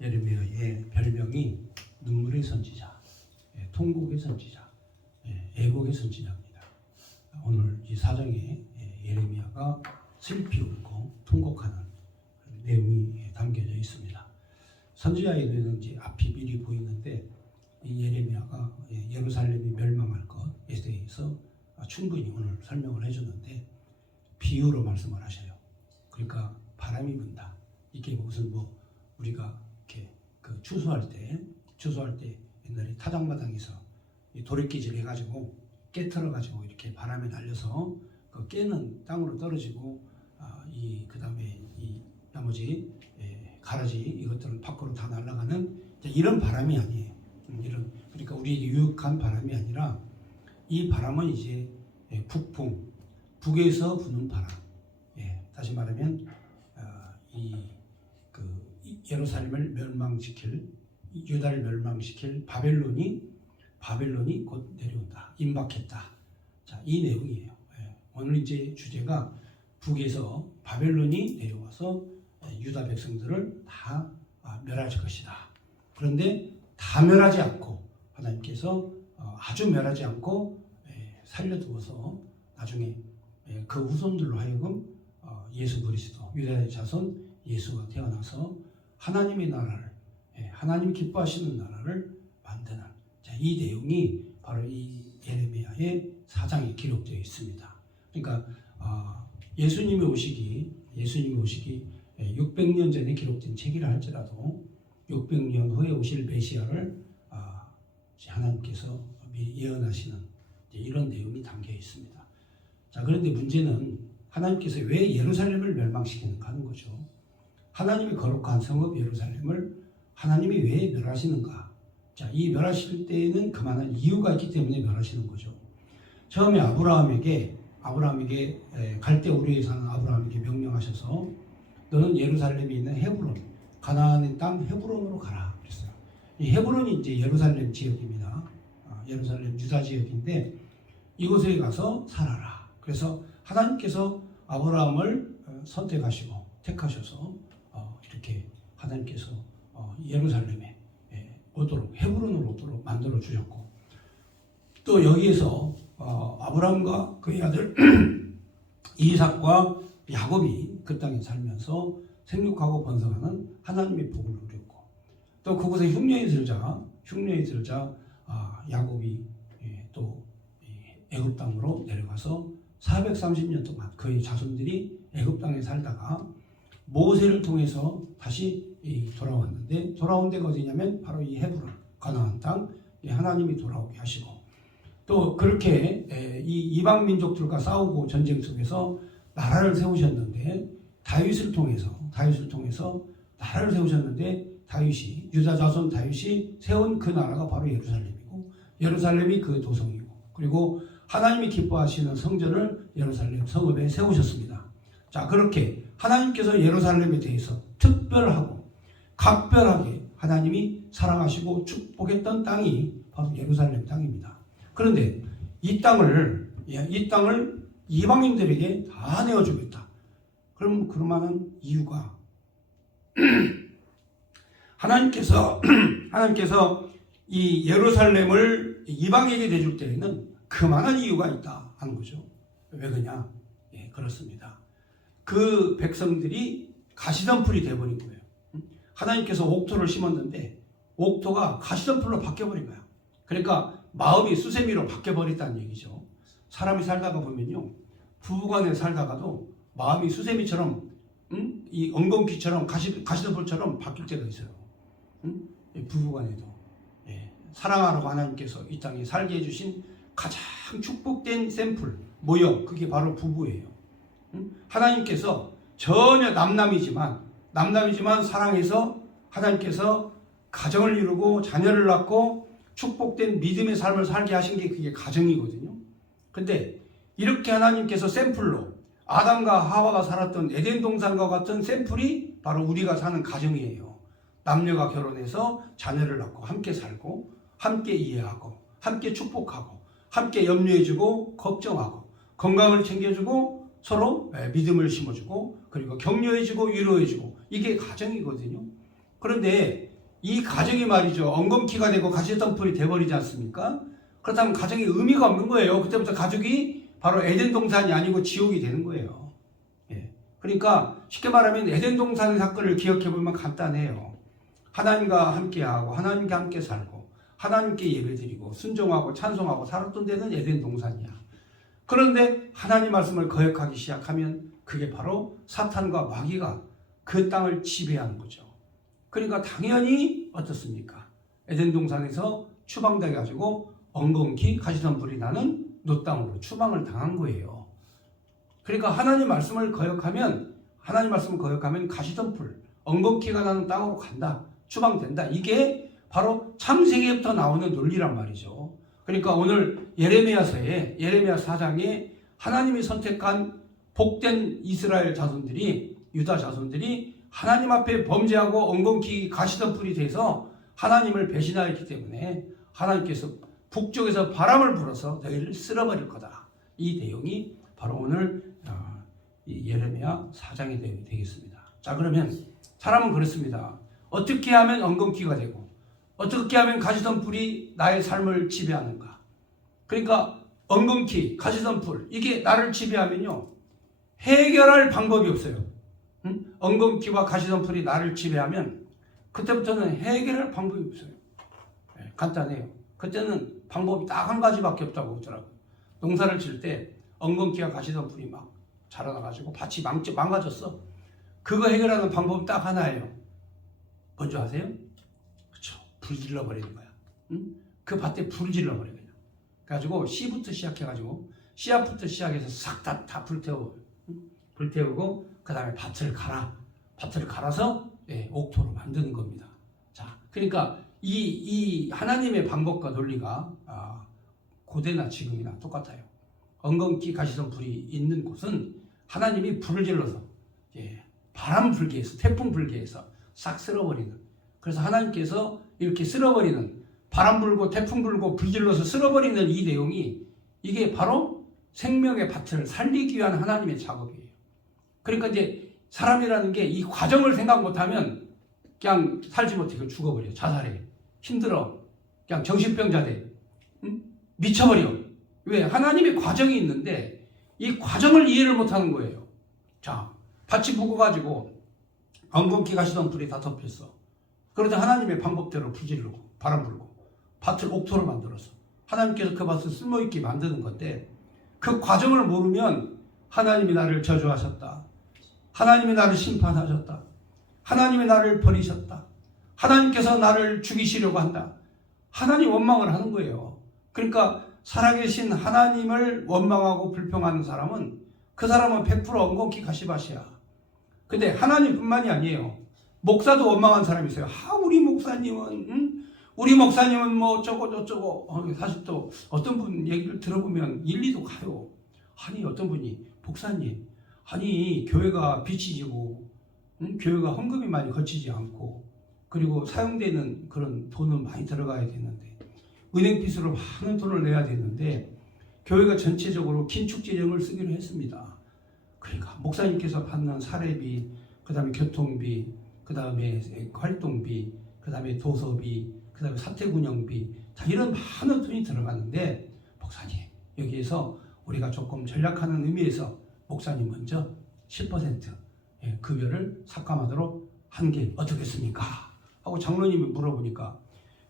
예레미야의 별명이 눈물의 선지자, 통곡의 선지자, 애곡의 선지자입니다. 오늘 이 사정에 예레미야가 슬피 울고 통곡하는 내용이 담겨져 있습니다. 선지자에게는 이제 앞이 미리 보이는데 이 예레미야가 예루살렘이 멸망할 것에 대해서 충분히 오늘 설명을 해주는데 비유로 말씀을 하셔요. 그러니까 바람이 분다. 이게 무슨 우리가 이렇게 추수할 때 옛날에 타작마당에서 도래끼질 해가지고 깨트려가지고 이렇게 바람에 날려서 그 깨는 땅으로 떨어지고 그 다음에 이 나머지 가라지 이것들은 밖으로 다 날아가는 이런 바람이 아니에요. 그러니까 우리에게 유익한 바람이 아니라 이 바람은 이제 북풍, 북에서 부는 바람. 다시 말하면 예루살렘을 멸망시킬, 유다를 멸망시킬 바벨론이 곧 내려온다. 임박했다. 자, 이 내용이에요. 오늘 이제 주제가 북에서 바벨론이 내려와서 유다 백성들을 다 멸할 것이다. 그런데 다 멸하지 않고 하나님께서 아주 멸하지 않고 살려두어서 나중에 그 후손들로 하여금 예수 그리스도 유다의 자손 예수가 태어나서 하나님의 나라를 하나님이 기뻐하시는 나라를 만드는 이 내용이 바로 이 예레미야의 4장에 기록되어 있습니다. 그러니까 예수님이 오시기 600년 전에 기록된 책이라 할지라도 600년 후에 오실 메시아를 하나님께서 예언하시는 이런 내용이 담겨 있습니다. 자, 그런데 문제는 하나님께서 왜 예루살렘을 멸망시키는가 하는 거죠. 하나님의 거룩한 성읍 예루살렘을 하나님이 왜 멸하시는가? 자, 이 멸하실 때에는 그만한 이유가 있기 때문에 멸하시는 거죠. 처음에 아브라함에게 갈대 우르에 사는 아브라함에게 명령하셔서 너는 예루살렘에 있는 헤브론, 가나안의 땅 헤브론으로 가라 그랬어요. 이 헤브론이 이제 예루살렘 지역입니다. 예루살렘 유다 지역인데 이곳에 가서 살아라. 그래서 하나님께서 아브라함을 선택하시고 택하셔서 이렇게 하나님께서 예루살렘에 오도록 헤브론으로 오도록 만들어 주셨고 또 여기에서 아브라함과 그의 아들 이삭과 야곱이 그 땅에 살면서 생육하고 번성하는 하나님의 복을 누렸고 또 그곳에 흉년이 들자 야곱이 또 애굽 땅으로 내려가서 430년 동안 그의 자손들이 애굽 땅에 살다가 모세를 통해서 다시 돌아왔는데 돌아온 데가 어디냐면 바로 이 헤브론 가나안 땅 하나님이 돌아오게 하시고 또 그렇게 이 이방 민족들과 싸우고 전쟁 속에서 나라를 세우셨는데 다윗을 통해서 나라를 세우셨는데 다윗이 유다 자손 다윗이 세운 그 나라가 바로 예루살렘이고 예루살렘이 그 도성이고 그리고 하나님이 기뻐하시는 성전을 예루살렘 성읍에 세우셨습니다. 자, 그렇게 하나님께서 예루살렘에 대해서 특별하고 각별하게 하나님이 사랑하시고 축복했던 땅이 바로 예루살렘 땅입니다. 그런데 이 땅을 이방인들에게 다 내어주겠다. 그럼 그만한 이유가 하나님께서 이 예루살렘을 이방에게 내줄 때에는 그만한 이유가 있다 하는 거죠. 왜 그러냐? 그렇습니다. 그 백성들이 가시덤불이 되어버린 거예요. 하나님께서 옥토를 심었는데 옥토가 가시덤불로 바뀌어버린 거야. 그러니까 마음이 수세미로 바뀌어버렸다는 얘기죠. 사람이 살다가 보면요, 부부간에 살다가도 마음이 수세미처럼 이 엉겅퀴처럼 가시덤불처럼 바뀔 때가 있어요. 부부간에도 사랑하라고 하나님께서 이 땅에 살게 해주신 가장 축복된 샘플 모형, 그게 바로 부부예요. 하나님께서 전혀 남남이지만 사랑해서 하나님께서 가정을 이루고 자녀를 낳고 축복된 믿음의 삶을 살게 하신 게 그게 가정이거든요. 근데 이렇게 하나님께서 샘플로 아담과 하와가 살았던 에덴 동산과 같은 샘플이 바로 우리가 사는 가정이에요. 남녀가 결혼해서 자녀를 낳고 함께 살고 함께 이해하고 함께 축복하고 함께 염려해주고 걱정하고 건강을 챙겨주고 서로 믿음을 심어주고 그리고 격려해주고 위로해주고 이게 가정이거든요. 그런데 이 가정이 말이죠. 엉겅퀴가 되고 가시덤불이 돼버리지 않습니까? 그렇다면 가정에 의미가 없는 거예요. 그때부터 가족이 바로 에덴 동산이 아니고 지옥이 되는 거예요. 예. 그러니까 쉽게 말하면 에덴 동산의 사건을 기억해 보면 간단해요. 하나님과 함께하고 하나님과 함께 살고 하나님께 예배드리고 순종하고 찬송하고 살았던 데는 에덴 동산이야. 그런데 하나님 말씀을 거역하기 시작하면 그게 바로 사탄과 마귀가 그 땅을 지배하는 거죠. 그러니까 당연히 어떻습니까? 에덴 동산에서 추방돼 가지고 엉겅퀴 가시덤불이 나는 노 땅으로 추방을 당한 거예요. 그러니까 하나님 말씀을 거역하면 가시덤불, 엉겅퀴가 나는 땅으로 간다. 추방된다. 이게 바로 창세기부터 나오는 논리란 말이죠. 그러니까 오늘 예레미야서에 예레미야 4장에 하나님이 선택한 복된 이스라엘 자손들이 유다 자손들이 하나님 앞에 범죄하고 엉겅퀴 가시덤불이 돼서 하나님을 배신하였기 때문에 하나님께서 북쪽에서 바람을 불어서 너희를 쓸어버릴 거다. 이 내용이 바로 오늘 예레미야 4장의 내용이 되겠습니다. 자, 그러면 사람은 그렇습니다. 어떻게 하면 엉겅퀴가 되고 어떻게 하면 가시덤불이 나의 삶을 지배하는가? 그러니까 엉겅퀴, 가시덤불 이게 나를 지배하면요 해결할 방법이 없어요. 엉겅퀴와 가시덤불이 나를 지배하면 그때부터는 해결할 방법이 없어요. 네, 간단해요. 그때는 방법이 딱 한 가지밖에 없다고 하더라고요. 농사를 질 때 엉겅퀴와 가시덤불이 막 자라나가지고 밭이 망가졌어. 그거 해결하는 방법은 딱 하나예요. 뭔지 아세요? 그렇죠. 불 질러버리는 거야. 그 밭에 불 질러버려요. 그래가지고 씨부터 시작해가지고 씨앗부터 시작해서 싹 다 불태우고 그 다음에 밭을 갈아서 옥토로 만드는 겁니다. 자, 그러니까 이 하나님의 방법과 논리가 고대나 지금이나 똑같아요. 엉겅퀴 가시덤불이 있는 곳은 하나님이 불을 질러서 바람 불게 해서 태풍 불게 해서 싹 쓸어버리는. 그래서 하나님께서 이렇게 쓸어버리는 바람 불고 태풍 불고 불 질러서 쓸어버리는 이 내용이 이게 바로 생명의 밭을 살리기 위한 하나님의 작업이에요. 그러니까 이제 사람이라는 게 이 과정을 생각 못하면 그냥 살지 못해 죽어버려. 자살해. 힘들어. 그냥 정신병자 돼. 미쳐버려. 왜? 하나님의 과정이 있는데 이 과정을 이해를 못하는 거예요. 자, 밭이 묵어가지고 엉겅퀴 가시덤불이 다 덮였어. 그러자 하나님의 방법대로 불 지르고 바람 불고 밭을 옥토로 만들어서 하나님께서 그 밭을 쓸모있게 만드는 건데 그 과정을 모르면 하나님이 나를 저주하셨다. 하나님이 나를 심판하셨다. 하나님이 나를 버리셨다. 하나님께서 나를 죽이시려고 한다. 하나님 원망을 하는 거예요. 그러니까 살아계신 하나님을 원망하고 불평하는 사람은 그 사람은 100% 엉겅퀴 가시밭이야. 근데 하나님뿐만이 아니에요. 목사도 원망한 사람이 있어요. 우리 목사님은 뭐 어쩌고 저쩌고. 사실 또 어떤 분 얘기를 들어보면 일리도 가요. 아니 어떤 분이 목사님, 아니 교회가 빚이 지고 교회가 헌금이 많이 거치지 않고 그리고 사용되는 그런 돈은 많이 들어가야 되는데 은행빚으로 많은 돈을 내야 되는데 교회가 전체적으로 긴축 재정을 쓰기로 했습니다. 그러니까 목사님께서 받는 사례비, 그 다음에 교통비, 그 다음에 활동비, 그 다음에 도서비, 그 다음에 사택운영비, 자 이런 많은 돈이 들어가는데 목사님 여기에서 우리가 조금 전략하는 의미에서 목사님 먼저 10% 급여를 삭감하도록 한 게 어떻겠습니까? 하고 장로님이 물어보니까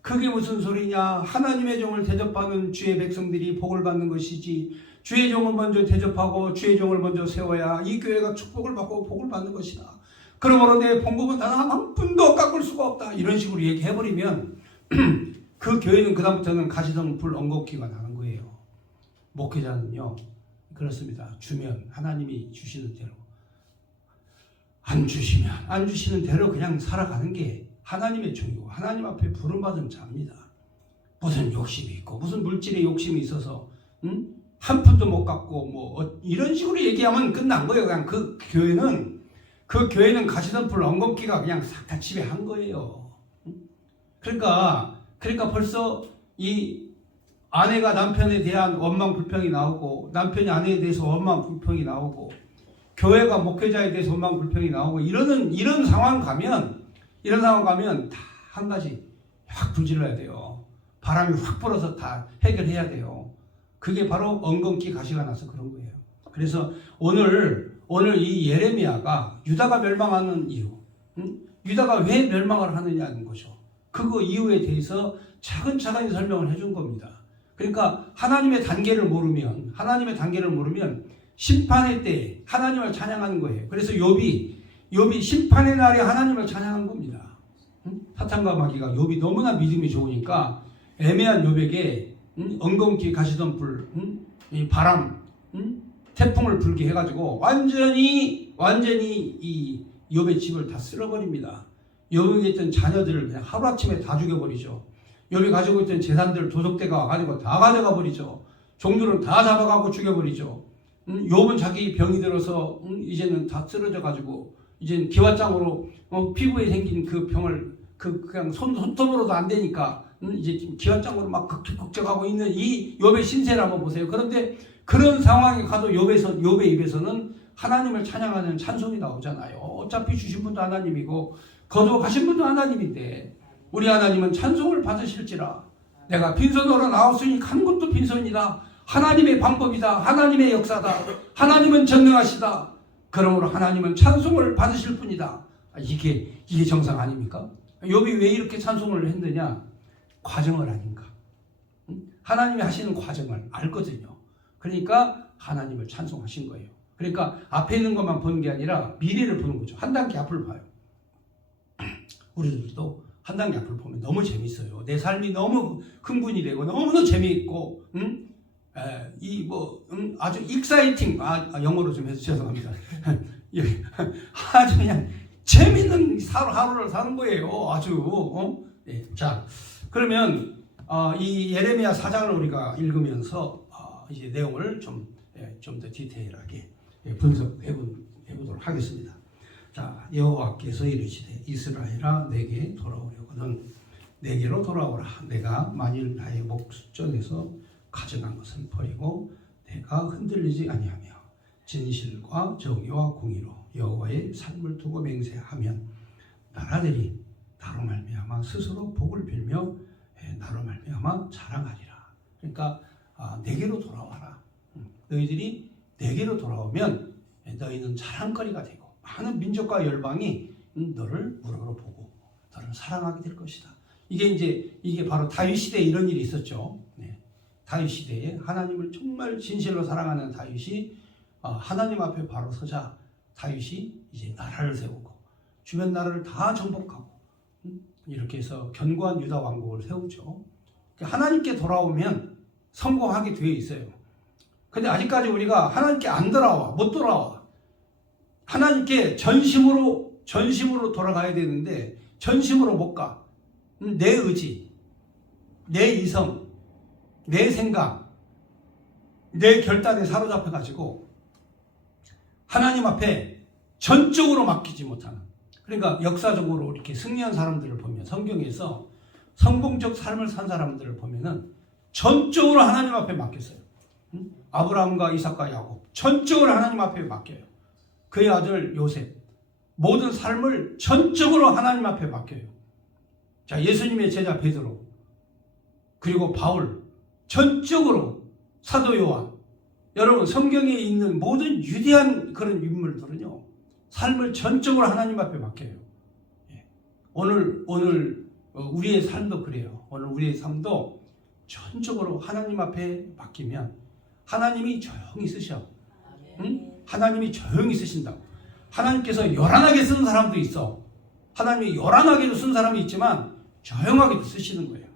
그게 무슨 소리냐? 하나님의 종을 대접하는 주의 백성들이 복을 받는 것이지 주의 종을 먼저 대접하고 주의 종을 먼저 세워야 이 교회가 축복을 받고 복을 받는 것이다. 그러므로 내 봉급은 단 한 푼도 깎을 수가 없다. 이런 식으로 얘기해버리면 그 교회는 그다음부터는 가시덤불 엉겅퀴가 나는 거예요. 목회자는요 그렇습니다. 주면 하나님이 주시는 대로, 안 주시는 대로 그냥 살아가는 게 하나님의 종이고 하나님 앞에 부름받은 자입니다. 무슨 욕심이 있고 무슨 물질의 욕심이 있어서 한 푼도 못 갚고 뭐 이런 식으로 얘기하면 끝난 거예요. 그냥 그 교회는 가시덤불 엉겅퀴가 그냥 싹 다 지배한 거예요. 그러니까 벌써 이 아내가 남편에 대한 원망 불평이 나오고 남편이 아내에 대해서 원망 불평이 나오고 교회가 목회자에 대해서 원망 불평이 나오고 이런 상황 가면 이런 상황 가면 다 한 가지 확 불질러야 돼요. 바람이 확 불어서 다 해결해야 돼요. 그게 바로 엉겅퀴 가시가 나서 그런 거예요. 그래서 오늘 이 예레미야가 유다가 멸망하는 이유, 유다가 왜 멸망을 하느냐는 거죠. 그거 이유에 대해서 차근차근 설명을 해준 겁니다. 그러니까 하나님의 단계를 모르면 심판의 때에 하나님을 찬양하는 거예요. 그래서 욥이 심판의 날에 하나님을 찬양한 겁니다. 사탄과 마귀가 욥이 너무나 믿음이 좋으니까 애매한 욥에게 엉겅퀴 가시던 불, 이 바람, 태풍을 불게 해가지고 완전히 이 욥의 집을 다 쓸어버립니다. 욥에게 있던 자녀들을 그냥 하루아침에 다 죽여버리죠. 욥이 가지고 있던 재산들 도적대가 와가지고 다 가져가 버리죠. 종들은 다 잡아가고 죽여버리죠. 욥은 자기 병이 들어서 이제는 다 쓰러져가지고 이제는 기왓장으로 피부에 생긴 그 병을 그냥 손톱으로도 안 되니까 이제 기왓장으로 막 걱정하고 있는 이 욥의 신세를 한번 보세요. 그런데 그런 상황에 가도 욥의 입에서는 하나님을 찬양하는 찬송이 나오잖아요. 어차피 주신 분도 하나님이고 거두어 가신 분도 하나님인데 우리 하나님은 찬송을 받으실지라. 내가 빈손으로 나왔으니 간 것도 빈손이다. 하나님의 방법이다. 하나님의 역사다. 하나님은 전능하시다. 그러므로 하나님은 찬송을 받으실 뿐이다. 이게 정상 아닙니까? 욥이 왜 이렇게 찬송을 했느냐? 과정을 아닌가? 하나님이 하시는 과정을 알거든요. 그러니까 하나님을 찬송하신 거예요. 그러니까 앞에 있는 것만 보는 게 아니라 미래를 보는 거죠. 한 단계 앞을 봐요. 우리들도 한 단계 앞을 보면 너무 재밌어요. 내 삶이 너무 흥분이 되고 너무나 재미있고 아주 익사이팅 영어로 좀 해서 죄송합니다. 아주 그냥 재밌는 하루를 사는 거예요. 아주 네. 자, 그러면 이 예레미야 4장을 우리가 읽으면서 이제 내용을 좀 더 디테일하게 분석해 보도록 하겠습니다. 자, 여호와께서 이르시되 이스라엘아 내게 돌아오려거든 내게로 돌아오라. 내가 만일 나의 목전에서 가져간 것을 버리고 내가 흔들리지 아니하며 진실과 정의와 공의로 여호와의 삶을 두고 맹세하면 나라들이 나로 말미암아 스스로 복을 빌며 나로 말미암아 자랑하리라. 그러니까 내게로 돌아와라. 너희들이 내게로 돌아오면 너희는 자랑거리가 되고 많은 민족과 열방이 너를 우러러 보고 너를 사랑하게 될 것이다. 이게 바로 다윗 시대에 이런 일이 있었죠. 네. 다윗 시대에 하나님을 정말 진실로 사랑하는 다윗이 하나님 앞에 바로 서자 다윗이 이제 나라를 세우고 주변 나라를 다 정복하고 이렇게 해서 견고한 유다 왕국을 세우죠. 하나님께 돌아오면 성공하게 되어 있어요. 근데 아직까지 우리가 하나님께 안 돌아와, 못 돌아와. 하나님께 전심으로 돌아가야 되는데 전심으로 못 가. 내 의지, 내 이성, 내 생각, 내 결단에 사로잡혀가지고 하나님 앞에 전적으로 맡기지 못하는. 그러니까 역사적으로 이렇게 승리한 사람들을 보면 성경에서 성공적 삶을 산 사람들을 보면은 전적으로 하나님 앞에 맡겼어요. 아브라함과 이삭과 야곱 전적으로 하나님 앞에 맡겨요. 그의 아들 요셉 모든 삶을 전적으로 하나님 앞에 맡겨요. 자, 예수님의 제자 베드로 그리고 바울 전적으로 사도 요한 여러분 성경에 있는 모든 위대한 그런 인물들은요 삶을 전적으로 하나님 앞에 맡겨요. 오늘 우리의 삶도 그래요. 오늘 우리의 삶도 전적으로 하나님 앞에 맡기면 하나님이 조용히 쓰셔. 응? 하나님이 조용히 쓰신다고. 하나님께서 요란하게 쓰는 사람도 있어. 하나님이 요란하게도 쓴 사람이 있지만 조용하게도 쓰시는 거예요.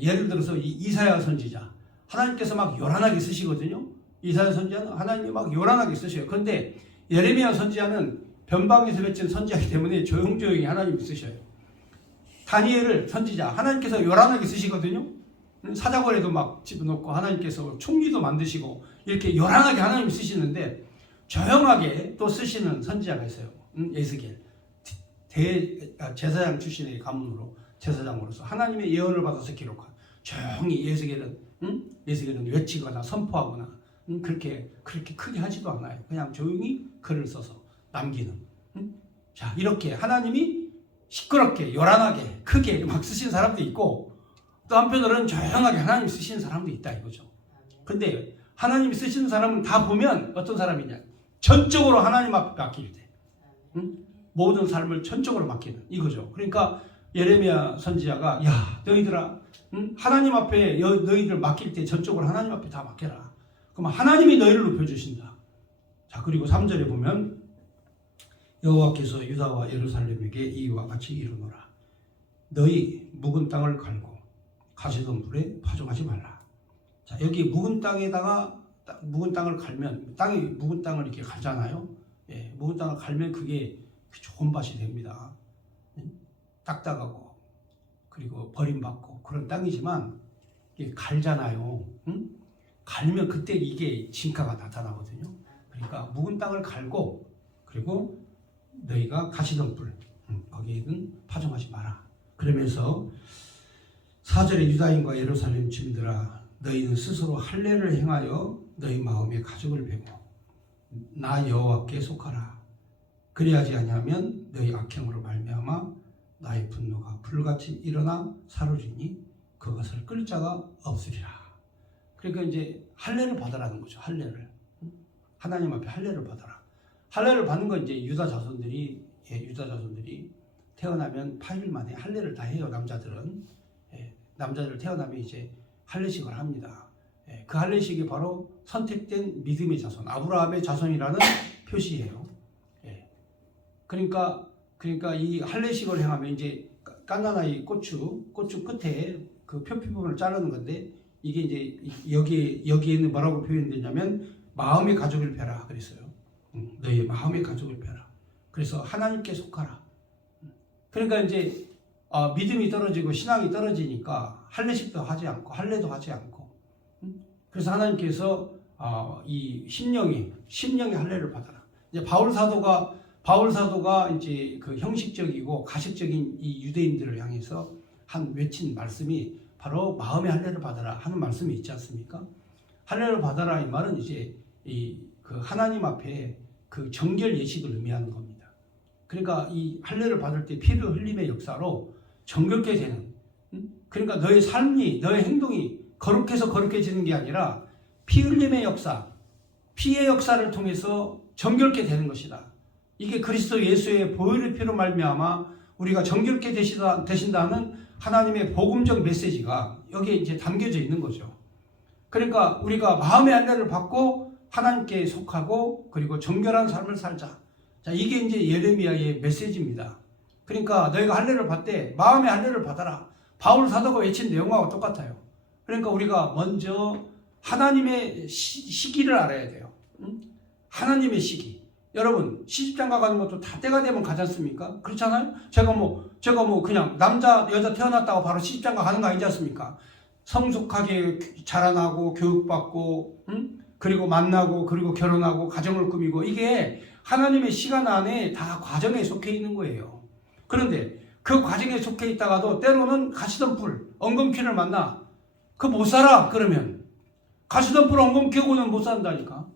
예를 들어서 이사야 선지자 하나님께서 막 요란하게 쓰시거든요. 이사야 선지자는 하나님이 막 요란하게 쓰셔요. 그런데 예레미야 선지자는 변방에서 맺힌 선지자이기 때문에 조용조용히 하나님이 쓰셔요. 다니엘을 선지자 하나님께서 요란하게 쓰시거든요. 사자굴에도 막 집어넣고 하나님께서 총리도 만드시고 이렇게 요란하게 하나님이 쓰시는데 조용하게 또 쓰시는 선지자가 있어요. 에스겔 제사장 출신의 가문으로 제사장으로서 하나님의 예언을 받아서 기록한 조용히 에스겔은 외치거나 선포하거나 그렇게 크게 하지도 않아요. 그냥 조용히 글을 써서 남기는. 자, 이렇게 하나님이 시끄럽게 요란하게 크게 막 쓰시는 사람도 있고 또 한편으로는 조용하게 하나님 쓰시는 사람도 있다 이거죠. 근데 하나님이 쓰시는 사람은 다 보면 어떤 사람이냐, 전적으로 하나님 앞에 맡길 때 모든 삶을 전적으로 맡기는 이거죠. 그러니까 예레미야 선지자가 야 너희들아 하나님 앞에 너희들 맡길 때 전적으로 하나님 앞에 다 맡겨라. 그럼 하나님이 너희를 높여주신다. 자, 그리고 3절에 보면 여호와께서 유다와 예루살렘에게 이와 같이 이르노라. 너희 묵은 땅을 갈고 가시던 불에 파종하지 말라. 자, 여기 묵은 땅에다가 묵은 땅을 갈면 묵은 땅을 이렇게 갈잖아요. 예, 묵은 땅을 갈면 그게 좋은 밭이 됩니다. 딱딱하고 그리고 버림받고 그런 땅이지만 이게 갈잖아요. 갈면 그때 이게 진가가 나타나거든요. 그러니까 묵은 땅을 갈고 그리고 너희가 가시던 불 거기에는 파종하지 마라. 그러면서 4절에 유다인과 예루살렘 주민들아 너희는 스스로 할례를 행하여 너희 마음에 가죽을 베고 나 여호와께 속하라. 그리하지 아니하면 너희 악행으로 말미암아 나의 분노가 불같이 일어나 사르리니 그것을 끌 자가 없으리라. 그러니까 이제 할례를 받으라는 거죠. 할례를 하나님 앞에 할례를 받아라. 할례를 받는 건 이제 유다 자손들이 태어나면 8일 만에 할례를 다 해요. 남자들은 남자들 태어나면 이제 할례식을 합니다. 그 할례식이 바로 선택된 믿음의 자손, 아브라함의 자손이라는 표시예요. 그러니까 이 할례식을 행하면 이제 갓난아이 고추 끝에 그 표피 부분을 자르는 건데 이게 이제 여기에는 뭐라고 표현되냐면 마음의 가죽을 베라 그랬어요. 너의 마음의 가죽을 베라. 그래서 하나님께 속하라. 그러니까 이제 믿음이 떨어지고 신앙이 떨어지니까 할례식도 하지 않고 할례도 하지 않고 그래서 하나님께서 이 심령의 할례를 받아라. 이제 바울 사도가 이제 그 형식적이고 가식적인 이 유대인들을 향해서 외친 말씀이 바로 마음의 할례를 받아라 하는 말씀이 있지 않습니까? 할례를 받아라 이 말은 이제 그 하나님 앞에 그 정결 예식을 의미하는 겁니다. 그러니까 이 할례를 받을 때 피를 흘림의 역사로 정결케 되는, 그러니까 너의 삶이 너의 행동이 거룩해서 거룩해지는 게 아니라 피 흘림의 역사, 피의 역사를 통해서 정결케 되는 것이다. 이게 그리스도 예수의 보혈의 피로 말미암아 우리가 정결케 되신다는 하나님의 복음적 메시지가 여기에 이제 담겨져 있는 거죠. 그러니까 우리가 마음의 할례를 받고 하나님께 속하고 그리고 정결한 삶을 살자. 자, 이게 이제 예레미야의 메시지입니다. 그러니까 너희가 할례를 받되 마음의 할례를 받아라. 바울 사도가 외친 내용하고 똑같아요. 그러니까 우리가 먼저 하나님의 시기를 알아야 돼요. 하나님의 시기. 여러분 시집장가 가는 것도 다 때가 되면 가지 않습니까? 그렇잖아요. 제가 뭐 그냥 남자 여자 태어났다고 바로 시집장가 가는 거 아니지 않습니까? 성숙하게 자라나고 교육받고 그리고 만나고 그리고 결혼하고 가정을 꾸미고 이게 하나님의 시간 안에 다 과정에 속해 있는 거예요. 그런데 그 과정에 속해 있다가도 때로는 가시던 불 엉겅퀴를 만나 그 못 살아. 그러면 가시던 불 엉겅퀴고는 못 산다니까.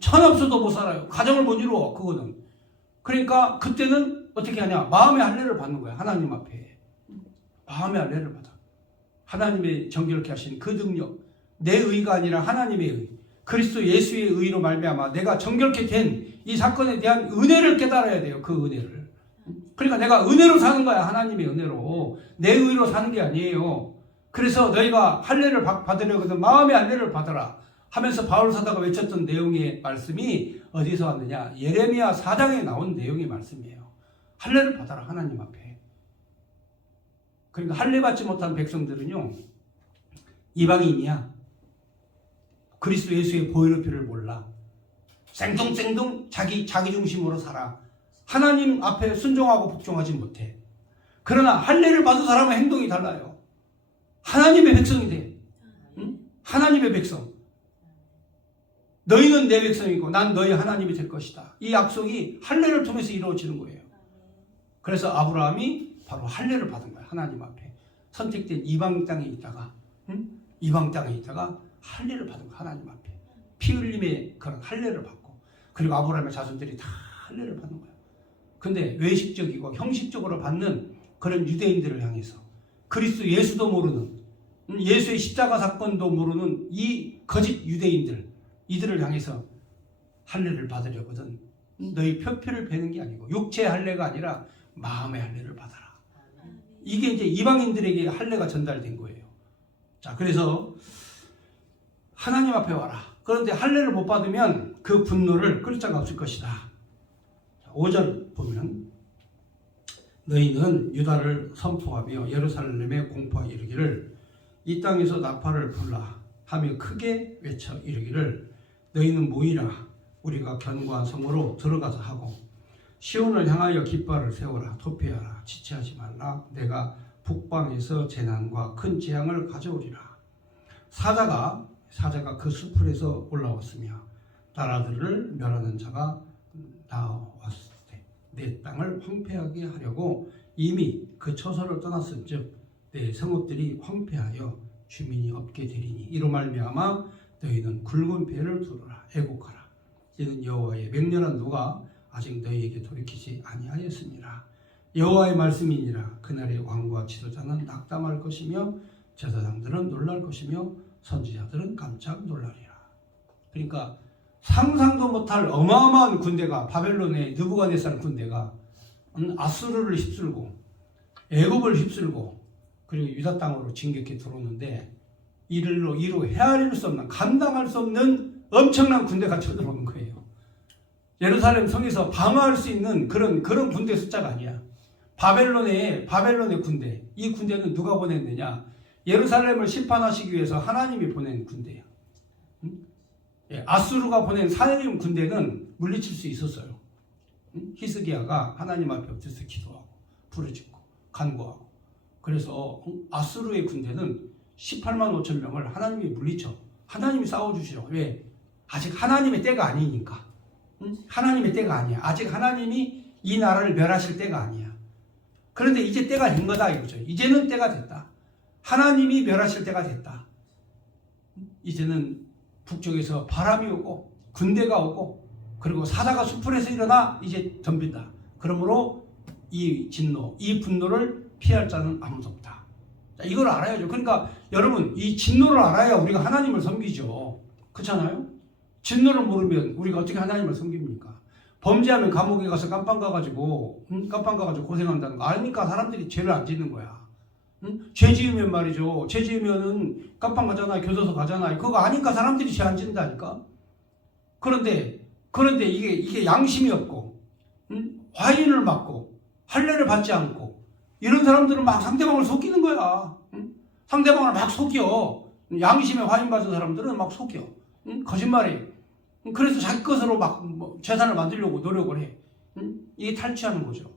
천 없어도 못 살아요. 가정을 못 이루어 그거는. 그러니까 그때는 어떻게 하냐, 마음의 할례를 받는 거야. 하나님 앞에 마음의 할례를 받아. 하나님의 정결케 하신 그 능력, 내 의가 아니라 하나님의 의, 그리스도 예수의 의로 말미암아 내가 정결케 된 이 사건에 대한 은혜를 깨달아야 돼요. 그 은혜를. 그러니까 내가 은혜로 사는 거야. 하나님의 은혜로. 내 의로 사는 게 아니에요. 그래서 너희가 할례를 받으려거든 마음의 할례를 받아라 하면서 바울 사도가 외쳤던 내용의 말씀이 어디서 왔느냐, 예레미야 4장에 나온 내용의 말씀이에요. 할례를 받아라 하나님 앞에. 그러니까 할례 받지 못한 백성들은요 이방인이야. 그리스도 예수의 보혈의 피를 몰라. 생뚱생뚱 자기 중심으로 살아. 하나님 앞에 순종하고 복종하지 못해. 그러나 할례를 받은 사람은 행동이 달라요. 하나님의 백성이 돼. 응? 하나님의 백성. 너희는 내 백성이고 난 너희 하나님이 될 것이다. 이 약속이 할례를 통해서 이루어지는 거예요. 그래서 아브라함이 바로 할례를 받은 거야. 하나님 앞에 선택된 이방 땅에 있다가 이방 땅에 있다가 할례를 받은 거야. 하나님 앞에 피 흘림의 그런 할례를 받고, 그리고 아브라함의 자손들이 다 할례를 받는 거야. 근데 외식적이고 형식적으로 받는 그런 유대인들을 향해서 그리스도 예수도 모르는 예수의 십자가 사건도 모르는 이 거짓 유대인들 이들을 향해서 할례를 받으려거든 너희 표표를 베는 게 아니고 육체의 할례가 아니라 마음의 할례를 받아라. 이게 이제 이방인들에게 할례가 전달된 거예요. 자, 그래서 하나님 앞에 와라. 그런데 할례를 못 받으면 그 분노를 끌 자가 없을 것이다. 5절 보면 너희는 유다를 선포하며 예루살렘에 공포하여 이르기를 이 땅에서 나팔을 불라 하며 크게 외쳐 이르기를 너희는 모이라 우리가 견고한 성으로 들어가서 하고 시온을 향하여 깃발을 세워라 도피하라 지체하지 말라 내가 북방에서 재난과 큰 재앙을 가져오리라. 사자가 그 수풀에서 올라왔으며 나라들을 멸하는 자가 나왔을 때 내 땅을 황폐하게 하려고 이미 그 처소를 떠났은즉 내 성읍들이 황폐하여 주민이 없게 되리니 이로 말미암아 너희는 굵은 배를 두르라 애곡하라. 이는 여호와의 맹렬한 노가 아직 너희에게 돌이키지 아니하였습니다. 여호와의 말씀이니라. 그날의 왕과 지도자는 낙담할 것이며 제사장들은 놀랄 것이며 선지자들은 깜짝 놀라리라. 그러니까 상상도 못할 어마어마한 군대가 바벨론의 느부갓네살 군대가 아수르를 휩쓸고 애굽을 휩쓸고 그리고 유다 땅으로 진격해 들어오는데 이로 헤아릴 수 없는 감당할 수 없는 엄청난 군대가 쳐들어오는 거예요. 예루살렘 성에서 방어할 수 있는 그런 군대 숫자가 아니야. 바벨론의 군대. 이 군대는 누가 보냈느냐? 예루살렘을 심판하시기 위해서 하나님이 보낸 군대예요. 아수르가 보낸 사내림 군대는 물리칠 수 있었어요. 히스기야가 하나님 앞에 엎드려서 기도하고 부르짖고 간구하고 그래서 아수르의 군대는 18만 5천 명을 하나님이 물리쳐. 하나님이 싸워주시죠. 왜? 아직 하나님의 때가 아니니까. 하나님의 때가 아니야. 아직 하나님이 이 나라를 멸하실 때가 아니야. 그런데 이제 때가 된 거다 이거죠. 이제는 때가 됐다. 하나님이 멸하실 때가 됐다. 이제는 북쪽에서 바람이 오고 군대가 오고 그리고 사자가 수풀에서 일어나 이제 덤빈다. 그러므로 이 진노, 이 분노를 피할 자는 아무도 없다. 자, 이걸 알아야죠. 그러니까 여러분 이 진노를 알아야 우리가 하나님을 섬기죠. 그렇잖아요? 진노를 모르면 우리가 어떻게 하나님을 섬깁니까? 범죄하면 감옥에 가서 깜빵 가가지고 고생한다는 거 아니니까 사람들이 죄를 안 짓는 거야. 죄 지으면 말이죠. 죄 지으면은 깜빵 가잖아요. 교도소 가잖아요. 그거 아니까 사람들이 죄 안 짓는다니까. 그런데 이게 양심이 없고, 화인을 맞고, 할례를 받지 않고, 이런 사람들은 막 상대방을 속이는 거야. 상대방을 막 속여. 양심에 화인 받은 사람들은 막 속여. 거짓말해. 그래서 자기 것으로 막 재산을 만들려고 노력을 해. 이게 탈취하는 거죠.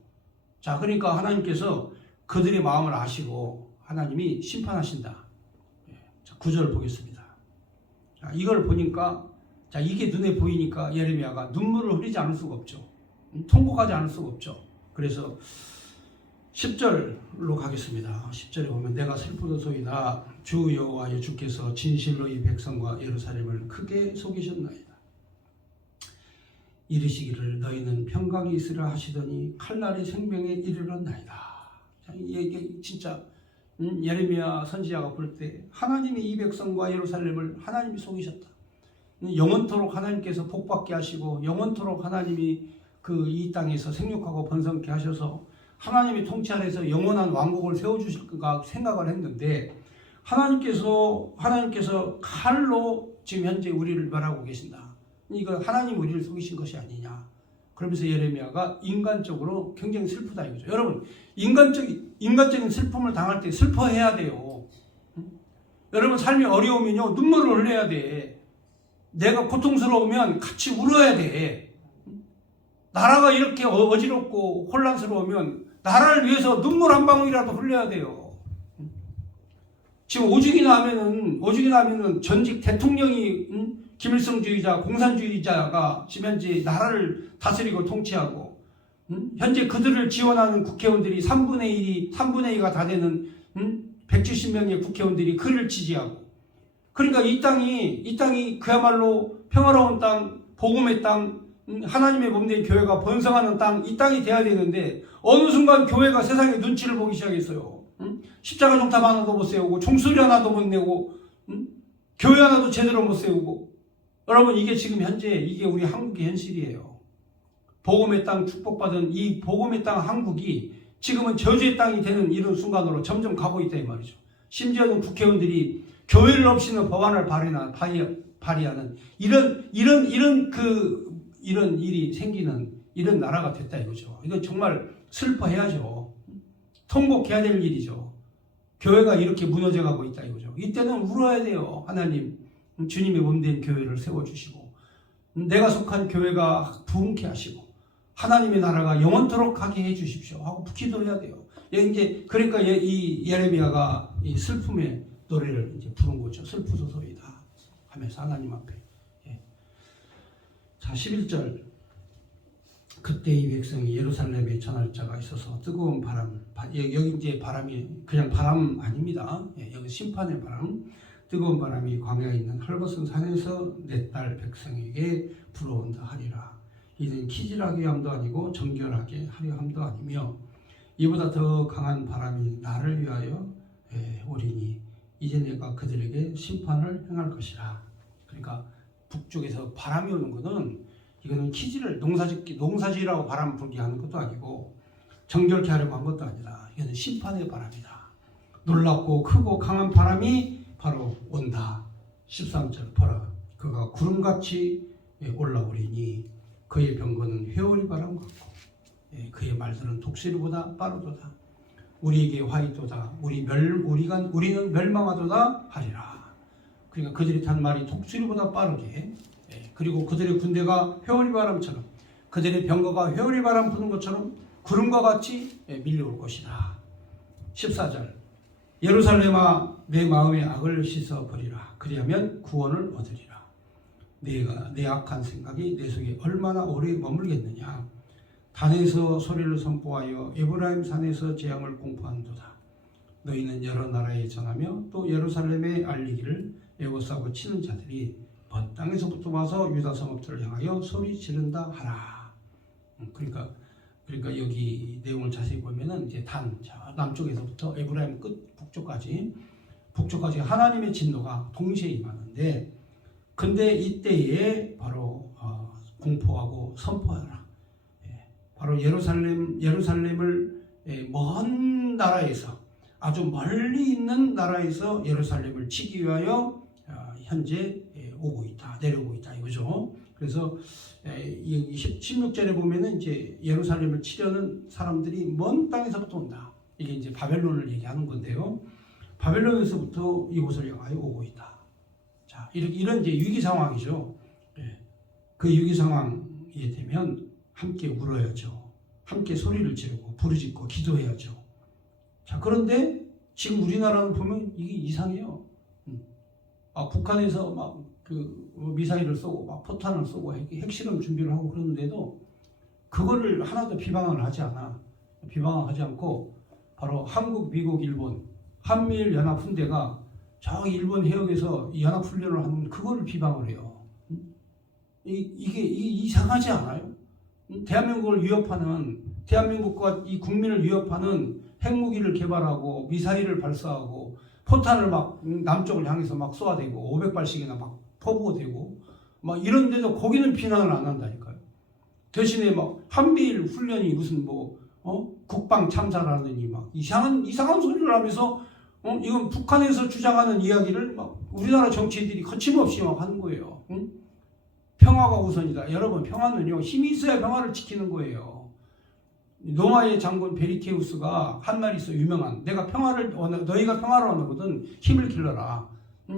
자, 그러니까 하나님께서 그들의 마음을 아시고 하나님이 심판하신다. 자, 9절 보겠습니다. 자, 이걸 보니까 자, 이게 눈에 보이니까 예레미야가 눈물을 흘리지 않을 수가 없죠. 통곡하지 않을 수가 없죠. 그래서 10절로 가겠습니다. 10절에 보면 내가 슬프도소이다. 주 여호와여 주께서 진실로 이 백성과 예루살렘을 크게 속이셨나이다. 이르시기를 너희는 평강이 있으라 하시더니 칼날이 생명에 이르렀나이다. 이게 진짜 예레미야 선지자가 볼 때 하나님이 이 백성과 예루살렘을 하나님이 속이셨다. 영원토록 하나님께서 복받게 하시고 영원토록 하나님이 이 땅에서 생육하고 번성케 하셔서 하나님이 통치 아래서 영원한 왕국을 세워주실까 생각을 했는데 하나님께서 칼로 지금 현재 우리를 멸하고 계신다. 이거 하나님 우리를 속이신 것이 아니냐. 그러면서 예레미야가 인간적으로 굉장히 슬프다 이거죠. 여러분 인간적인 슬픔을 당할 때 슬퍼해야 돼요. 여러분 삶이 어려우면요 눈물을 흘려야 돼. 내가 고통스러우면 같이 울어야 돼. 나라가 이렇게 어지럽고 혼란스러우면 나라를 위해서 눈물 한 방울이라도 흘려야 돼요. 지금 오죽이나 하면은 전직 대통령이 김일성주의자, 공산주의자가 지금 현재 나라를 다스리고 통치하고 현재 그들을 지원하는 국회의원들이 3분의 2가 다 되는 170명의 국회의원들이 그를 지지하고 그러니까 이 땅이 그야말로 평화로운 땅, 복음의 땅, 하나님의 몸된 교회가 번성하는 땅, 이 땅이 돼야 되는데 어느 순간 교회가 세상의 눈치를 보기 시작했어요. 십자가 종탑 하나도 못 세우고 종소리 하나도 못 내고 교회 하나도 제대로 못 세우고. 여러분, 이게 지금 현재 이게 우리 한국의 현실이에요. 복음의 땅 축복받은 이 복음의 땅 한국이 지금은 저주의 땅이 되는 이런 순간으로 점점 가고 있다 이 말이죠. 심지어는 국회의원들이 교회를 없이는 법안을 발의하는 이런 일이 생기는 이런 나라가 됐다 이거죠. 이건 정말 슬퍼해야죠. 통곡해야 될 일이죠. 교회가 이렇게 무너져가고 있다 이거죠. 이때는 울어야 돼요. 하나님, 주님의 몸된 교회를 세워주시고 내가 속한 교회가 부흥케 하시고 하나님의 나라가 영원토록 하게 해주십시오 하고 기도해야 돼요. 이제 그러니까 이 예레미야가 이 슬픔의 노래를 이제 부른 거죠. 슬프소서이다 하면서 하나님 앞에. 자, 11절. 그때 이 백성이 예루살렘에 전할 자가 있어서 뜨거운 바람, 여기 이제 바람이 그냥 바람 아닙니다. 여기 심판의 바람, 뜨거운 바람이 광야에 있는 헐벗은 산에서 내 딸 백성에게 불어온다 하리라. 이는 키질하게 함도 아니고 정결하게 하려 함도 아니며 이보다 더 강한 바람이 나를 위하여 오리니 이제 내가 그들에게 심판을 행할 것이라. 그러니까 북쪽에서 바람이 오는 것은 이거는 키질을 농사지라고 바람 불게 하는 것도 아니고 정결케 하려고 한 것도 아니라 이거는 심판의 바람이다. 놀랍고 크고 강한 바람이 바로 온다. 13절 보라 그가 구름같이 올라오리니 그의 병거는 회오리 바람 같고 그의 말들은 독수리보다 빠르도다. 우리에게 화이도다. 우리는 멸망하도다 하리라. 그러니까 그들이 탄 말이 독수리보다 빠르게, 그리고 그들의 군대가 회오리 바람처럼, 그들의 병거가 회오리 바람 부는 것처럼 구름과 같이 밀려올 것이다. 14절 예루살렘아 내 마음의 악을 씻어버리라. 그리하면 구원을 얻으리라. 내 악한 생각이 내 속에 얼마나 오래 머물겠느냐. 단에서 소리를 선포하여 에브라임 산에서 재앙을 공포한도다. 너희는 여러 나라에 전하며 또 예루살렘에 알리기를 애워싸고 치는 자들이 먼 땅에서부터 와서 유다 성읍들을 향하여 소리 지른다 하라. 그러니까 여기 내용을 자세히 보면은 이제 남쪽에서부터 에브라임 끝 북쪽까지 하나님의 진노가 동시에 임하는데, 근데 이때에 바로 공포하고 선포하라. 바로 예루살렘을 먼 나라에서, 아주 멀리 있는 나라에서 예루살렘을 치기 위하여 현재 내려오고 있다 이거죠. 그래서 16절에 보면은 이제 예루살렘을 치려는 사람들이 먼 땅에서부터 온다. 이게 이제 바벨론을 얘기하는 건데요. 바벨론에서부터 이곳을 향하여 오고 있다. 자, 이런 이제 위기 상황이죠. 그 위기 상황이 되면 함께 울어야죠. 함께 소리를 지르고 부르짖고 기도해야죠. 자, 그런데 지금 우리나라는 보면 이게 이상해요. 북한에서 막 미사일을 쏘고 막 포탄을 쏘고 핵실험 준비를 하고 그러는데도 그거를 하나도 비방을 하지 않고 바로 한국, 미국, 일본 한미일 연합훈대가 저기 일본 해역에서 연합훈련을 하는 그거를 비방을 해요. 이게 이상하지 않아요? 대한민국을 위협하는, 대한민국과 이 국민을 위협하는 핵무기를 개발하고 미사일을 발사하고 포탄을 막 남쪽을 향해서 막 쏘아대고 500발씩이나 막 포부되고 막 이런데도 거기는 비난을 안 한다니까요. 대신에 막 한미일 훈련이 무슨 국방 참사라느니 막 이상한 소리를 하면서 이건 북한에서 주장하는 이야기를 막 우리나라 정치인들이 거침없이 막 하는 거예요. 평화가 우선이다. 여러분, 평화는요 힘이 있어야 평화를 지키는 거예요. 로마의 장군 베리케우스가 한 말이 있어 유명한, 너희가 평화를 원하거든 힘을 길러라.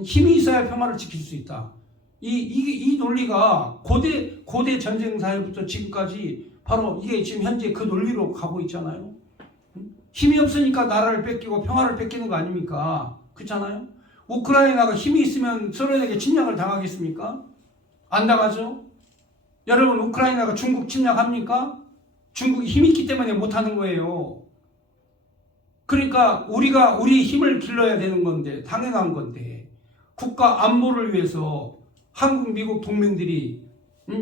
힘이 있어야 평화를 지킬 수 있다. 이 논리가 고대 전쟁 사회부터 지금까지 바로 이게 지금 현재 그 논리로 가고 있잖아요. 힘이 없으니까 나라를 뺏기고 평화를 뺏기는 거 아닙니까? 그렇잖아요. 우크라이나가 힘이 있으면 소련에게 침략을 당하겠습니까? 안 당하죠. 여러분, 우크라이나가 중국 침략합니까? 중국이 힘이 있기 때문에 못하는 거예요. 그러니까 우리 힘을 길러야 되는 건데, 당연한 건데, 국가 안보를 위해서 한국, 미국 동맹들이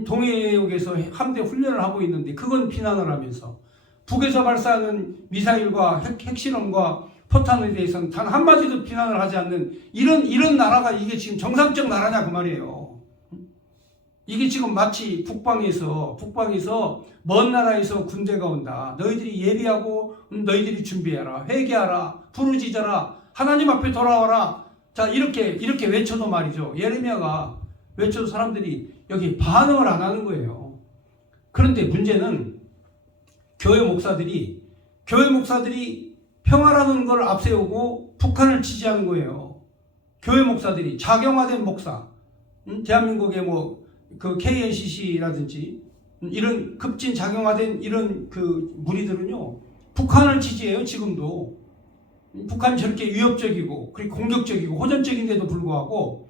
동해역에서 함대 훈련을 하고 있는데 그건 비난을 하면서 북에서 발사하는 미사일과 핵실험과 포탄에 대해서는 단 한마디도 비난을 하지 않는 이런 나라가 이게 지금 정상적 나라냐 그 말이에요. 이게 지금 마치 북방에서 먼 나라에서 군대가 온다. 너희들이 예비하고 너희들이 준비해라. 회개하라. 부르짖어라. 하나님 앞에 돌아와라. 자 이렇게 외쳐도 말이죠. 예레미야가 외쳐도 사람들이 여기 반응을 안 하는 거예요. 그런데 문제는 교회 목사들이 평화라는 걸 앞세우고 북한을 지지하는 거예요. 교회 목사들이 작용화된 목사, 대한민국의 그 KNCC라든지 이런 급진 작용화된 이런 그 무리들은요 북한을 지지해요. 지금도 북한이 저렇게 위협적이고 그리고 공격적이고 호전적인데도 불구하고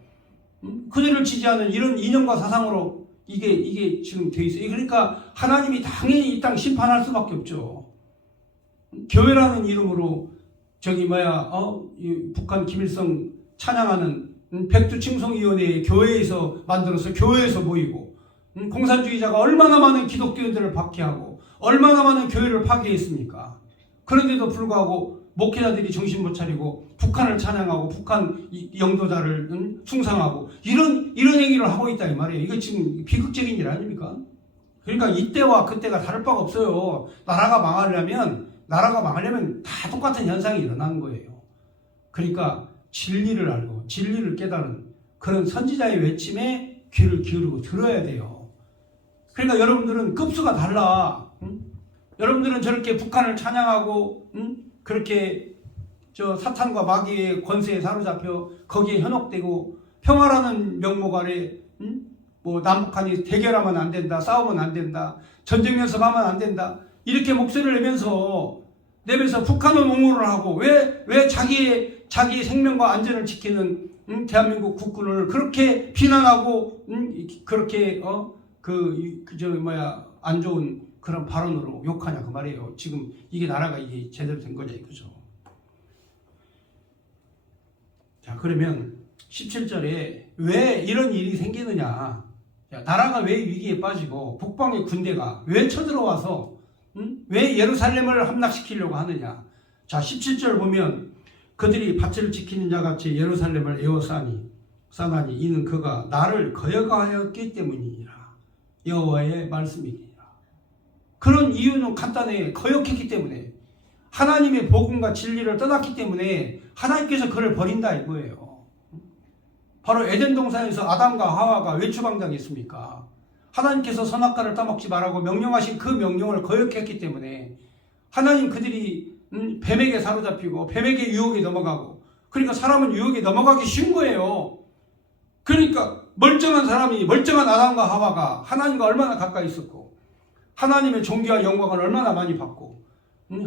그들을 지지하는 이런 이념과 사상으로 이게 지금 돼 있어요. 그러니까 하나님이 당연히 이 땅 심판할 수밖에 없죠. 교회라는 이름으로 북한 김일성 찬양하는 백두칭송위원회 교회에서 만들어서 교회에서 모이고 공산주의자가 얼마나 많은 기독교인들을 박해하고 얼마나 많은 교회를 파괴했습니까? 그런데도 불구하고 목회자들이 정신 못 차리고 북한을 찬양하고 북한 영도자를 숭상하고 이런 행위를 하고 있다 이 말이에요. 이거 지금 비극적인 일 아닙니까? 그러니까 이때와 그때가 다를 바가 없어요. 나라가 망하려면 다 똑같은 현상이 일어나는 거예요. 그러니까 진리를 알고 진리를 깨달은 그런 선지자의 외침에 귀를 기울이고 들어야 돼요. 그러니까 여러분들은 급수가 달라. 여러분들은 저렇게 북한을 찬양하고 그렇게 사탄과 마귀의 권세에 사로잡혀 거기에 현혹되고 평화라는 명목 아래 남북한이 대결하면 안 된다, 싸우면 안 된다, 전쟁 연습하면 안 된다 이렇게 목소리를 내면서 북한은 옹호를 하고 왜 자기의 생명과 안전을 지키는 대한민국 국군을 그렇게 비난하고 그렇게 안 좋은 그런 발언으로 욕하냐 그 말이에요. 지금 이게 나라가 이게 제대로 된 거냐 이거죠. 자 그러면 17절에 왜 이런 일이 생기느냐, 나라가 왜 위기에 빠지고 북방의 군대가 왜 쳐들어와서 왜 예루살렘을 함락시키려고 하느냐. 자 17절 보면 그들이 밭을 지키는 자같이 예루살렘을 에워싸나니 이는 그가 나를 거역하였기 때문이니라. 여호와의 말씀이니라. 그런 이유는 간단해. 거역했기 때문에, 하나님의 복음과 진리를 떠났기 때문에 하나님께서 그를 버린다 이거예요. 바로 에덴 동산에서 아담과 하와가 왜 추방당했습니까? 하나님께서 선악과를 따먹지 말라고 명령하신 그 명령을 거역했기 때문에 하나님 그들이 뱀에게 사로잡히고 뱀에게 유혹에 넘어가고, 그러니까 사람은 유혹에 넘어가기 쉬운 거예요. 그러니까 멀쩡한 아담과 하와가 하나님과 얼마나 가까이 있었고 하나님의 존귀와 영광을 얼마나 많이 받고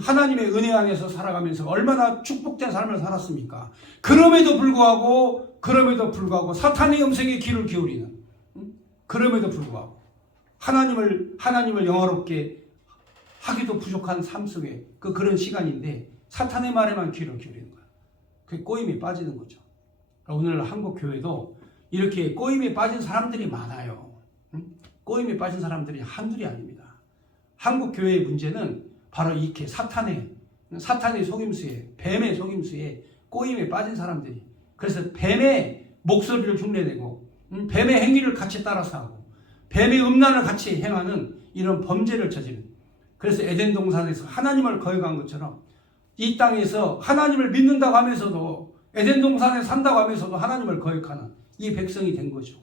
하나님의 은혜 안에서 살아가면서 얼마나 축복된 삶을 살았습니까? 그럼에도 불구하고 사탄의 음성에 귀를 기울이는, 그럼에도 불구하고 하나님을 영화롭게 하기도 부족한 삶 속에 그런 시간인데 사탄의 말에만 귀를 기울이는 거야. 그게 꼬임에 빠지는 거죠. 그러니까 오늘 한국 교회도 이렇게 꼬임에 빠진 사람들이 많아요. 꼬임에 빠진 사람들이 한둘이 아닙니다. 한국 교회의 문제는 바로 이렇게 사탄의 속임수에, 뱀의 속임수에 꼬임에 빠진 사람들이, 그래서 뱀의 목소리를 흉내내고 뱀의 행위를 같이 따라서 하고 뱀의 음란을 같이 행하는 이런 범죄를 저지른, 그래서 에덴 동산에서 하나님을 거역한 것처럼 이 땅에서 하나님을 믿는다고 하면서도 에덴 동산에 산다고 하면서도 하나님을 거역하는 이 백성이 된 거죠.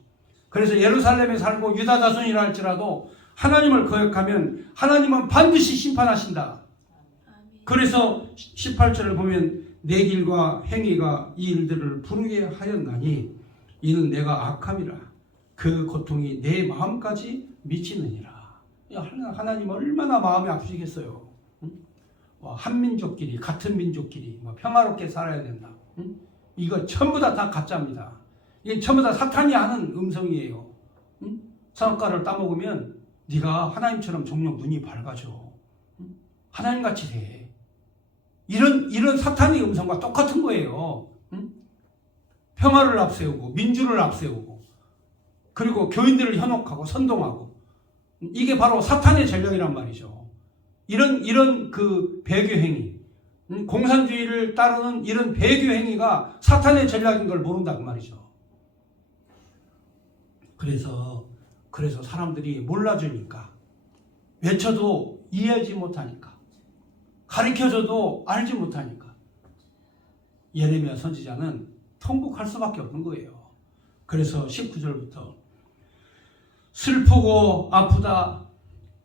그래서 예루살렘에 살고 유다 자손이라 할지라도 하나님을 거역하면 하나님은 반드시 심판하신다. 그래서 18절을 보면 내 길과 행위가 이 일들을 부르게 하였나니 이는 내가 악함이라 그 고통이 내 마음까지 미치느니라. 하나님 얼마나 마음이 아프시겠어요. 한민족끼리, 같은 민족끼리 평화롭게 살아야 된다. 이거 전부 다 가짜입니다. 이게 전부 다 사탄이 하는 음성이에요. 선악과를 따먹으면 네가 하나님처럼 정녕 눈이 밝아져. 하나님같이 돼. 이런 사탄의 음성과 똑같은 거예요. 평화를 앞세우고 민주를 앞세우고 그리고 교인들을 현혹하고 선동하고, 이게 바로 사탄의 전략이란 말이죠. 이런 그 배교 행위, 공산주의를 따르는 이런 배교 행위가 사탄의 전략인 걸 모른다고 말이죠. 그래서 사람들이 몰라주니까, 외쳐도 이해하지 못하니까, 가르쳐줘도 알지 못하니까 예레미야 선지자는 통곡할 수밖에 없는 거예요. 그래서 19절부터 슬프고 아프다.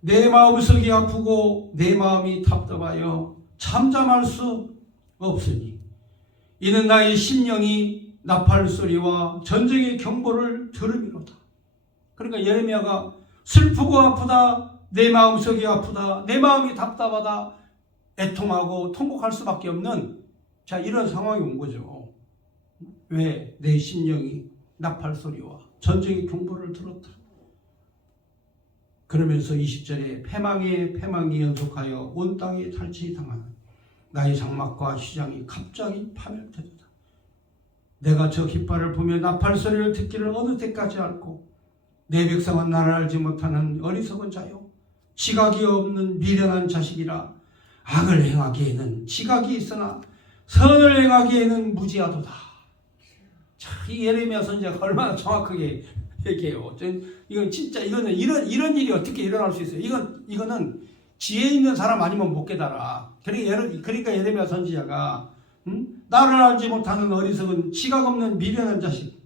내 마음속이 아프고 내 마음이 답답하여 잠잠할 수 없으니 이는 나의 심령이 나팔 소리와 전쟁의 경보를 들음이로다. 그러니까 예레미야가 슬프고 아프다. 내 마음속이 아프다. 내 마음이 답답하다. 애통하고 통곡할 수밖에 없는 이런 상황이 온 거죠. 왜? 내 심령이 나팔 소리와 전쟁의 경보를 들었다. 그러면서 20절에 패망이 연속하여 온 땅에 탈취 당하는 나의 장막과 시장이 갑자기 파멸되었다. 내가 저 깃발을 보며 나팔 소리를 듣기를 어느 때까지 알고 내 백성은 나를 알지 못하는 어리석은 자요 지각이 없는 미련한 자식이라 악을 행하기에는 지각이 있으나 선을 행하기에는 무지하도다. 이 예레미야 선지자가 얼마나 정확하게 얘기해요. 이건 진짜 이런 일이 어떻게 일어날 수 있어요? 이거는 지혜 있는 사람 아니면 못 깨달아. 그러니까 예레미야 선지자가 나를 알지 못하는 어리석은 지각 없는 미련한 자식.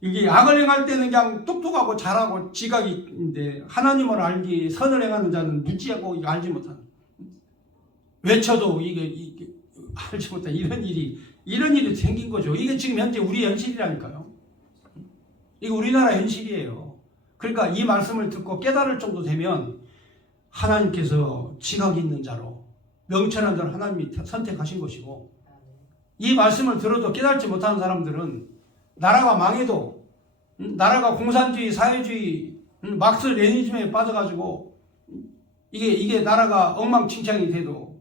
이게 악을 행할 때는 그냥 똑똑하고 잘하고 지각인데 하나님을 알기 선을 행하는 자는 무지하고 알지 못하는. 외쳐도 이게 알지 못한 이런 일이 생긴 거죠. 이게 지금 현재 우리 현실이라니까요. 이게 우리나라 현실이에요. 그러니까 이 말씀을 듣고 깨달을 정도 되면 하나님께서 지각이 있는 자로 명철한 자를 하나님이 선택하신 것이고, 이 말씀을 들어도 깨닫지 못하는 사람들은 나라가 망해도, 나라가 공산주의, 사회주의, 막스 레니즘에 빠져가지고 이게 나라가 엉망진창이 돼도,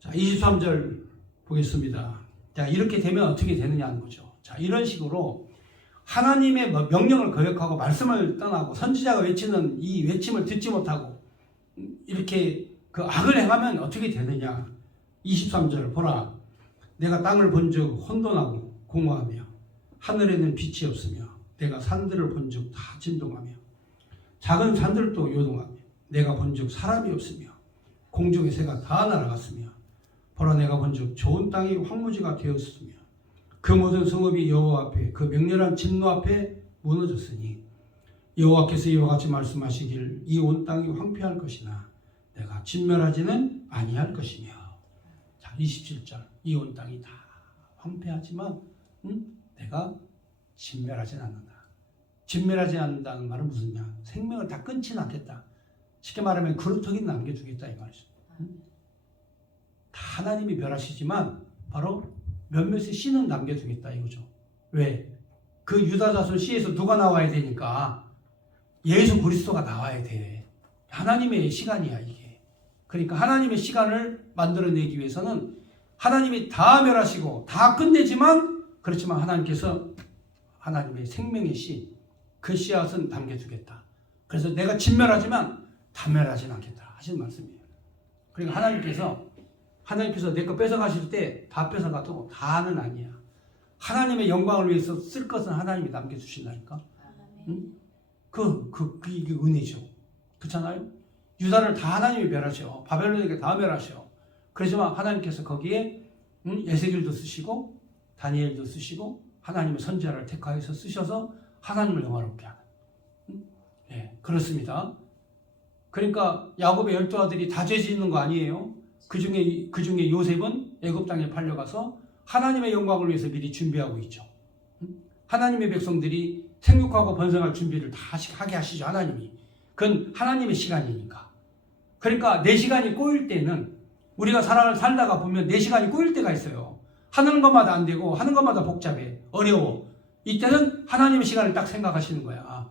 자, 23절 보겠습니다. 자, 이렇게 되면 어떻게 되느냐 하는 거죠. 자, 이런 식으로 하나님의 명령을 거역하고 말씀을 떠나고 선지자가 외치는 이 외침을 듣지 못하고 이렇게 그 악을 행하면 어떻게 되느냐. 23절 보라. 내가 땅을 본즉 혼돈하고 공허하며 하늘에는 빛이 없으며 내가 산들을 본즉 다 진동하며 작은 산들도 요동하며 내가 본즉 사람이 없으며 공중의 새가 다 날아갔으며 보라 내가 본즉 좋은 땅이 황무지가 되었으며 그 모든 성읍이 여호와 앞에 그 맹렬한 진노 앞에 무너졌으니 여호와께서 이와 같이 말씀하시길 이 온 땅이 황폐할 것이나 내가 진멸하지는 아니할 것이며. 자, 27절 이 온 땅이 다 황폐하지만 내가 진멸하지는 않는다. 진멸하지 않는다는 말은 무슨냐? 생명을 다 끊지는 않겠다. 쉽게 말하면 그루터기는 남겨두겠다 이 말이죠. 다 하나님이 멸하시지만 바로 몇몇의 씨는 남겨두겠다 이거죠. 왜? 그 유다 자손 씨에서 누가 나와야 되니까 예수 그리스도가 나와야 돼. 하나님의 시간이야 이게. 그러니까 하나님의 시간을 만들어내기 위해서는 하나님이 다 멸하시고 다 끝내지만, 그렇지만 하나님께서 하나님의 생명의 씨, 그 씨앗은 남겨두겠다. 그래서 내가 진멸하지만 다 멸하지는 않겠다 하시는 말씀이에요. 그러니까 하나님께서 내 거 뺏어가실 때 다 뺏어가도 다는 아니야. 하나님의 영광을 위해서 쓸 것은 하나님이 남겨주신다니까. 이게 은혜죠. 그렇잖아요? 유다를 다 하나님이 멸하셔. 바벨론에게 다 멸하셔. 그렇지만 하나님께서 거기에 에스겔도 쓰시고 다니엘도 쓰시고 하나님의 선지자를 택하여서 쓰셔서 하나님을 영화롭게 하는. 네, 그렇습니다. 그러니까 야곱의 12아들이 다 죄 짓는 거 아니에요. 그 중에 요셉은 애굽 땅에 팔려가서 하나님의 영광을 위해서 미리 준비하고 있죠. 하나님의 백성들이 생육하고 번성할 준비를 다 하게 하시죠. 하나님이. 그건 하나님의 시간이니까. 그러니까 내 시간이 꼬일 때는, 우리가 살다가 보면 내 시간이 꼬일 때가 있어요. 하는 것마다 안 되고 하는 것마다 복잡해. 어려워. 이때는 하나님의 시간을 딱 생각하시는 거야.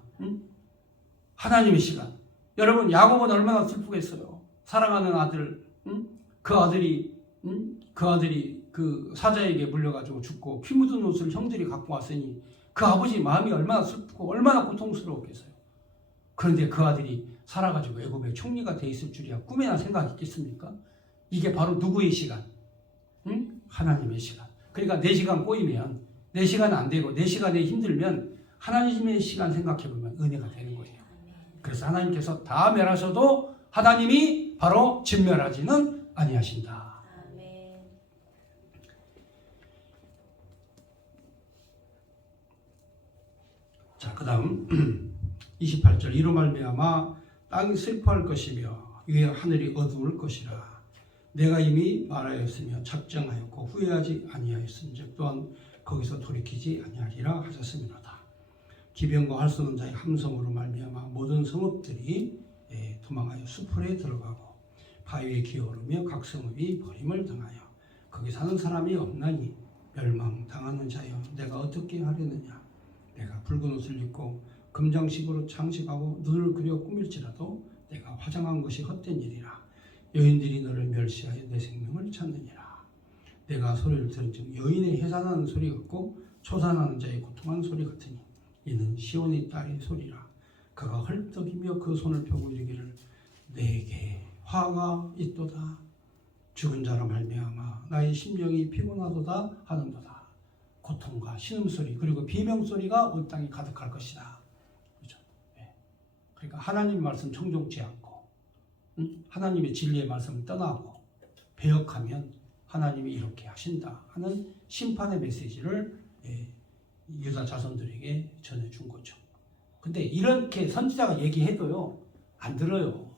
하나님의 시간. 여러분, 야곱은 얼마나 슬프겠어요. 사랑하는 아들, 그 아들이 그 사자에게 물려가지고 죽고 피 묻은 옷을 형들이 갖고 왔으니 그 아버지 마음이 얼마나 슬프고 얼마나 고통스러웠겠어요. 그런데 그 아들이 살아가지고 애굽의 총리가 돼 있을 줄이야 꿈에나 생각했겠습니까? 이게 바로 누구의 시간? 응? 하나님의 시간. 그러니까 4시간 꼬이면 4시간 안 되고 4시간에 힘들면 하나님의 시간 생각해보면 은혜가 되는 거예요. 그래서 하나님께서 다 멸하셔도 하나님이 바로 진멸하지는 아니하신다. 자, 그 다음 28절 이로 말미암아 땅이 슬퍼할 것이며 위에 하늘이 어두울 것이라. 내가 이미 말하였으며 작정하였고 후회하지 아니하였은즉 또한 거기서 돌이키지 아니하리라 하셨음이로다. 기병과 할 수 없는 자의 함성으로 말미암아 모든 성읍들이 도망하여 수풀에 들어가고 바위에 기어오르며 각 성읍이 버림을 당하여 거기 사는 사람이 없나니 멸망당하는 자여 내가 어떻게 하려느냐. 내가 붉은 옷을 입고 금장식으로 장식하고 눈을 그려 꾸밀지라도 내가 화장한 것이 헛된 일이라. 여인들이 너를 멸시하여 내 생명을 찾느니라. 내가 소리를 들은즉 여인의 해산하는 소리 같고 초산하는 자의 고통하는 소리 같으니 이는 시온의 딸의 소리라. 그가 헐떡이며 그 손을 펴고 이르기를 내게 화가 있도다. 죽은 자라 말미암아 나의 심령이 피곤하도다 하는도다. 고통과 신음소리 그리고 비명소리가 온 땅에 가득할 것이다. 그렇죠? 네. 그러니까 하나님의 말씀 청종치 않고 하나님의 진리의 말씀을 떠나고 배역하면 하나님이 이렇게 하신다 하는 심판의 메시지를 유다 자손들에게 전해준 거죠. 근데 이렇게 선지자가 얘기해도요 안 들어요.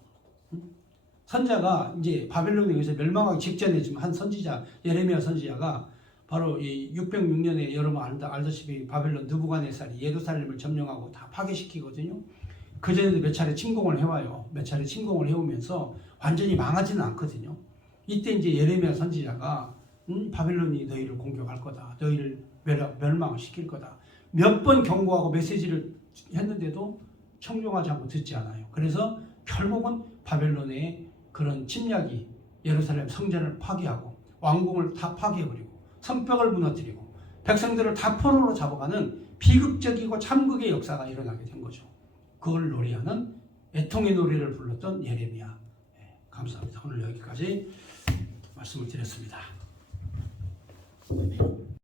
선자가 이제 바벨론에 의해서 멸망하기 직전에 지금 한 선지자 예레미야 선지자가 바로 이 606년에 여러분 알다시피 바벨론 느부갓네살이 예루살렘을 점령하고 다 파괴시키거든요. 그전에도 몇 차례 침공을 해와요. 몇 차례 침공을 해오면서 완전히 망하지는 않거든요. 이때 이제 예레미야 선지자가 바벨론이 너희를 공격할 거다. 너희를 멸망시킬 거다. 몇 번 경고하고 메시지를 했는데도 청종하지 않고 듣지 않아요. 그래서 결국은 바벨론의 그런 침략이 예루살렘 성전을 파괴하고 왕궁을 다 파괴해버리고 성벽을 무너뜨리고 백성들을 다 포로로 잡아가는 비극적이고 참극의 역사가 일어나게 된 거죠. 그걸 노래하는 애통의 노래를 불렀던 예레미야. 감사합니다. 오늘 여기까지 말씀을 드렸습니다.